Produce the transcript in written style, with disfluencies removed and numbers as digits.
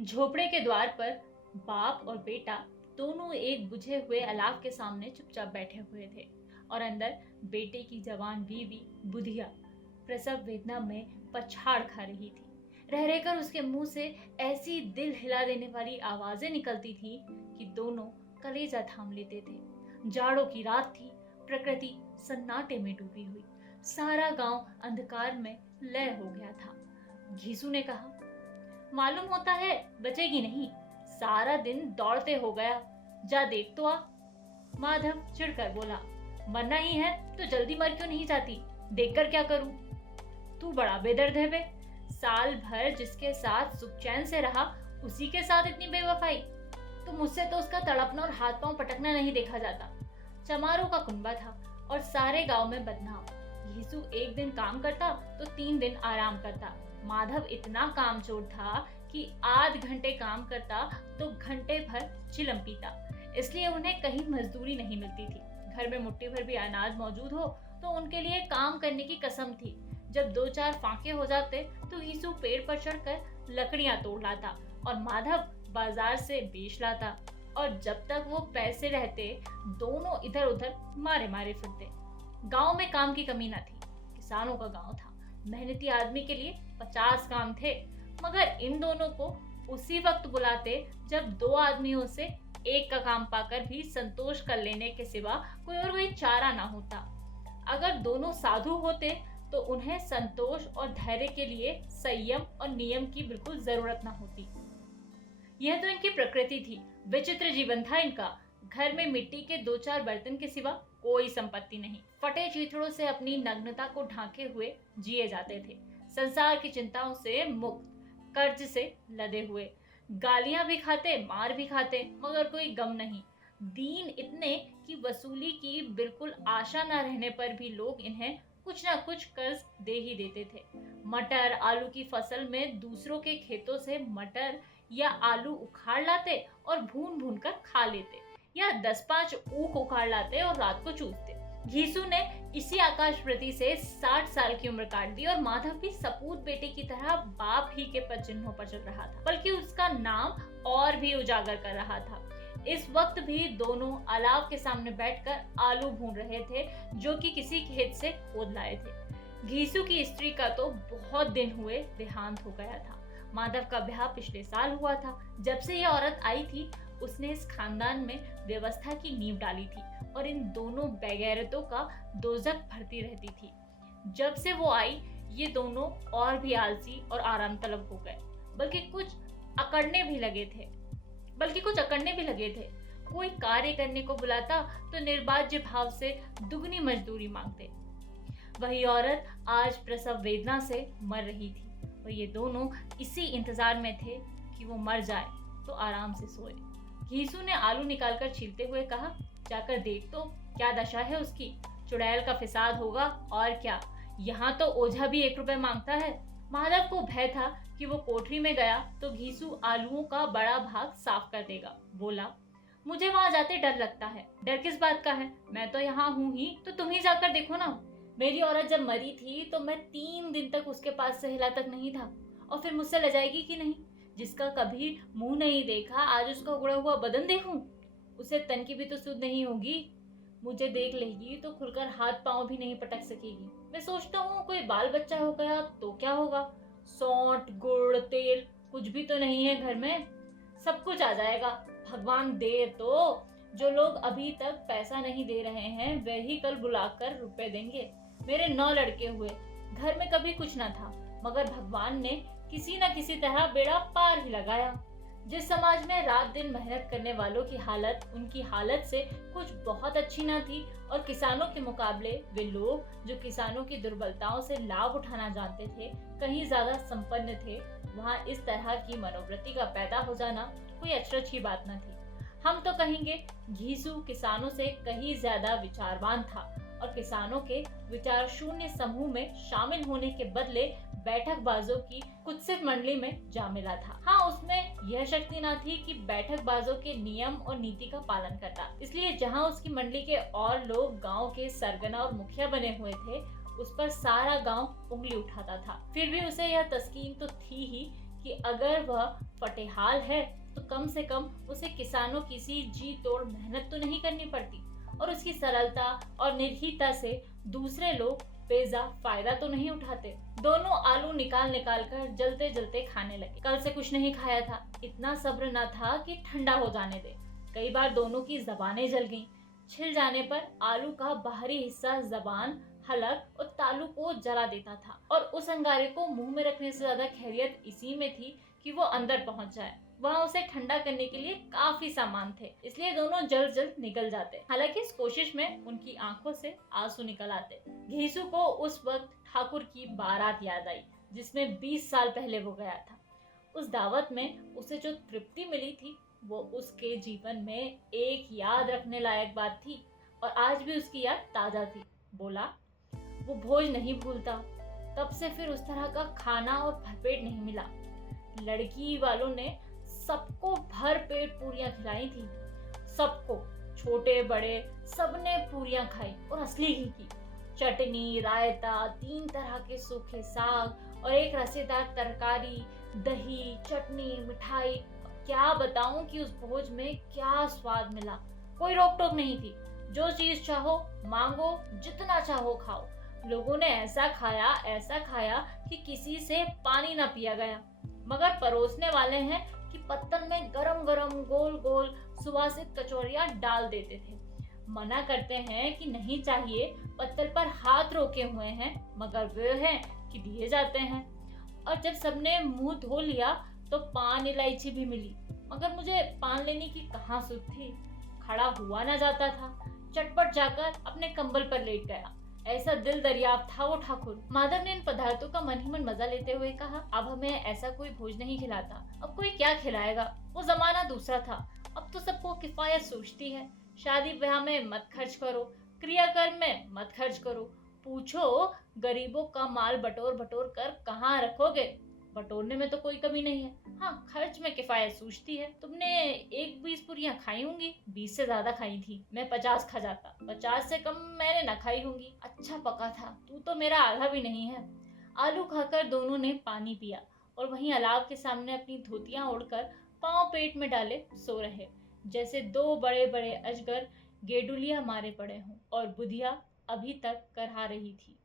झोपड़े के द्वार पर बाप और बेटा दोनों एक बुझे हुए अलाव के सामने चुपचाप बैठे हुए थे और अंदर बेटे की जवान बीवी बुधिया प्रसव वेदना में पछाड़ खा रही थी। रह रहकर उसके मुंह से ऐसी दिल हिला देने वाली आवाजें निकलती थी कि दोनों कलेजा थाम लेते थे। जाड़ों की रात थी, प्रकृति सन्नाटे में डूबी हुई, सारा गांव अंधकार में लय हो गया था। घीसू ने कहा, मालूम होता है बचेगी नहीं, सारा दिन दौड़ते हो गया, जा देख तो आ। माधव चिढ़कर बोला, मरना ही है तो जल्दी मर क्यों नहीं जाती, देखकर क्या करूं। तू बड़ा बेदर्द है बे, साल भर जिसके साथ सुख चैन से रहा उसी के साथ इतनी बेवफाई। तो मुझसे तो उसका तड़पना और हाथ पांव पटकना नहीं देखा जाता। चमारों का कुनबा था और सारे गांव में बदनाम। यीशु एक दिन काम करता तो 3 दिन आराम करता। माधव इतना कामचोर था कि आध घंटे काम करता तो घंटे भर चिलम पीता, इसलिए उन्हें कहीं मजदूरी नहीं मिलती थी। घर में मुट्ठी भर भी अनाज मौजूद हो तो उनके लिए काम करने की कसम थी। जब 2-4 फांके हो जाते तो यीशु पेड़ पर चढ़कर लकड़ियां तोड़ लाता और माधव बाजार से बेच लाता, और जब तक वो पैसे रहते दोनों इधर उधर मारे मारे फिरते। गांव में काम की कमी न थी, किसानों का गांव था, मेहनती आदमी के लिए 50 काम थे, मगर इन दोनों को उसी वक्त बुलाते जब 2 आदमियों से एक का काम पाकर भी संतोष कर लेने के सिवा कोई और कोई चारा ना होता। अगर दोनों साधु होते तो उन्हें संतोष और धैर्य के लिए संयम और नियम की बिल्कुल जरूरत ना होती। यह तो इनकी प्रकृति थी, विचित्र जीवन था इनका। घर में मिट्टी के 2-4 बर्तन के सिवा कोई संपत्ति नहीं, फटे चीथड़ों से अपनी नग्नता को ढांके हुए जिए जाते थे, संसार की चिंताओं से मुक्त, कर्ज से लदे हुए, गालियां भी खाते मार भी खाते, मगर कोई गम नहीं। दीन इतने कि वसूली की बिल्कुल आशा न रहने पर भी लोग इन्हें कुछ ना कुछ कर्ज दे ही देते थे। मटर आलू की फसल में दूसरों के खेतों से मटर या आलू उखाड़ लाते और भून भून कर खा लेते, या 10-5 ऊख उखाड़ लाते और रात को चूसते। घीसू ने इसी आकाश प्रति से 60 साल की उम्र काट दी और माधव भी सपूत बेटे की तरह बाप ही के पद चिन्हों पर चल रहा था, बल्कि उसका नाम और भी उजागर कर रहा था। इस वक्त भी दोनों अलाव के सामने बैठकर आलू भून रहे थे जो कि किसी खेत से खोद लाए थे। घीसू की स्त्री का तो बहुत दिन हुए देहांत हो गया था। माधव का ब्याह पिछले साल हुआ था। जब से यह औरत आई थी उसने इस खानदान में व्यवस्था की नींव डाली थी और इन दोनों बेगैरतों का दोजख भरती रहती थी। जब से वो आई ये दोनों और भी आलसी और आराम तलब हो गए, बल्कि कुछ अकड़ने भी लगे थे। कोई कार्य करने को बुलाता तो निर्बाज्य भाव से दुगनी मजदूरी मांगते। वही औरत आज प्रसव वेदना से मर रही थी और ये दोनों इसी इंतजार में थे कि वो मर जाए तो आराम से सोए। घीसू ने आलू निकालकर छीलते हुए कहा, जाकर देख तो क्या दशा है उसकी, चुड़ैल का फिसाद होगा और क्या। यहाँ तो ओझा भी 1 रुपए मांगता है। माधव को भय था कि वो कोठरी में गया तो घीसू आलूओं का बड़ा भाग साफ कर देगा। बोला, मुझे वहां जाते डर लगता है। डर किस बात का है, मैं तो यहाँ हूँ ही, तो तुम ही जाकर देखो ना। मेरी औरत जब मरी थी तो मैं 3 दिन तक उसके पास से हिला तक नहीं था, और फिर मुझसे लजाएगी कि नहीं। जिसका कभी मुंह नहीं देखा आज उसका उगड़ा हुआ बदन देखूं, उसे तन की भी तो सुध नहीं होगी। मुझे देख लेगी तो खुलकर हाथ पांव भी नहीं पटक सकेगी। मैं सोचता हूँ कोई बाल बच्चा हो गया तो क्या होगा, सौंठ गुड़ तेल कुछ भी तो नहीं है घर में, सब कुछ आ जाएगा। भगवान दे तो जो लोग अभी तक पैसा नहीं दे रहे हैं वे ही कल बुलाकर रुपए देंगे। मेरे 9 लड़के हुए, घर में कभी कुछ ना था, मगर भगवान ने किसी न किसी तरह बेड़ा पार ही लगाया। जिस समाज में रात दिन मेहनत करने वालों की हालत उनकी हालत से कुछ बहुत अच्छी ना थी, और किसानों के मुकाबले वे लोग जो किसानों की दुर्बलताओं से लाभ उठाना जानते थे कहीं ज्यादा संपन्न थे, वहाँ इस तरह की मनोवृत्ति का पैदा हो जाना कोई अचरज की बात न थी। हम तो कहेंगे घीसू किसानों से कहीं ज्यादा विचारवान था और किसानों के विचार शून्य समूह में शामिल होने के बदले बैठकबाजों की कुत्सित मंडली में जा मिला था। हाँ, उसमें यह शक्ति न थी कि बैठकबाजों के नियम और नीति का पालन करता, इसलिए जहाँ उसकी मंडली के और लोग गांव के सरगना और मुखिया बने हुए थे उस पर सारा गांव उंगली उठाता था। फिर भी उसे यह तस्कीन तो थी ही कि अगर वह फटेहाल है तो कम से कम उसे किसानों की सी जी तोड़ मेहनत तो नहीं करनी पड़ती, और उसकी सरलता और निर्भीकता से दूसरे लोग बेजा फायदा तो नहीं उठाते। दोनों आलू निकाल निकाल कर जलते जलते खाने लगे। कल से कुछ नहीं खाया था, इतना सब्र न था कि ठंडा हो जाने दे। कई बार दोनों की जबानें जल गईं। छिल जाने पर आलू का बाहरी हिस्सा जबान, हलक और तालू को जला देता था, और उस अंगारे को मुंह में रखने से ज्यादा खैरियत इसी में थी कि वो अंदर पहुंच जाए। वहाँ उसे ठंडा करने के लिए काफी सामान थे, इसलिए दोनों जल्द जल्द निकल जाते। हालांकि इस कोशिश में उनकी आंखों से आंसू निकल आते। घीसू को उस वक्त ठाकुर की बारात याद आई, जिसमें 20 साल पहले वो गया था। उस दावत में उसे जो तृप्ति मिली थी वो उसके जीवन में एक याद रखने लायक बात थी, और आज भी उसकी याद ताजा थी। बोला, वो भोज नहीं भूलता। तब से फिर उस तरह का खाना और भरपेट नहीं मिला। लड़की वालों ने सबको भर पेट पूरियां खिलाई थी। सबको, छोटे बड़े सबने पूरियां खाई, और असली घी की। चटनी, रायता, 3 तरह के सूखे साग और एक रसेदार तरकारी, दही, चटनी, मिठाई। क्या बताऊं कि उस भोज में क्या स्वाद मिला। कोई रोक टोक नहीं थी। जो चीज चाहो मांगो, जितना चाहो खाओ। लोगों ने ऐसा खाया कि किसी से पानी ना पिया गया। मगर परोसने वाले हैं कि पत्तल में गरम गरम गोल गोल सुवासित कचौरियां डाल देते थे। मना करते हैं कि नहीं चाहिए, पत्तल पर हाथ रोके हुए हैं, मगर वे हैं कि दिए जाते हैं। और जब सबने मुंह धो लिया तो पान इलायची भी मिली, मगर मुझे पान लेने की कहाँ सुध थी। खड़ा हुआ ना जाता था। चटपट जाकर अपने कंबल पर लेट गया। ऐसा दिल दरियाफ्त था वो ठाकुर। माधव ने इन पदार्थों का मन ही मन मजा लेते हुए कहा, अब हमें ऐसा कोई भोज नहीं खिलाता, अब कोई क्या खिलाएगा। वो जमाना दूसरा था। अब तो सबको किफायत सोचती है। शादी ब्याह में मत खर्च करो, क्रियाकर्म में मत खर्च करो। पूछो, गरीबों का माल बटोर बटोर कर कहाँ रखोगे। बटोरने में तो कोई कमी नहीं है, हाँ खर्च में किफायत सूझती है। तुमने 20 पूरियां खाई होंगी, 20 से ज्यादा खाई थी। मैं 50 खा जाता, 50 से कम मैंने न खाई होंगी। अच्छा पका था, तू तो मेरा आधा भी नहीं है। आलू खाकर दोनों ने पानी पिया, और वहीं अलाव के सामने अपनी धोतियां ओढ़कर पांव पेट में डाले सो रहे, जैसे 2 बड़े बड़े अजगर गेडुलिया मारे पड़े हों, और बुधिया अभी तक करहा रही थी।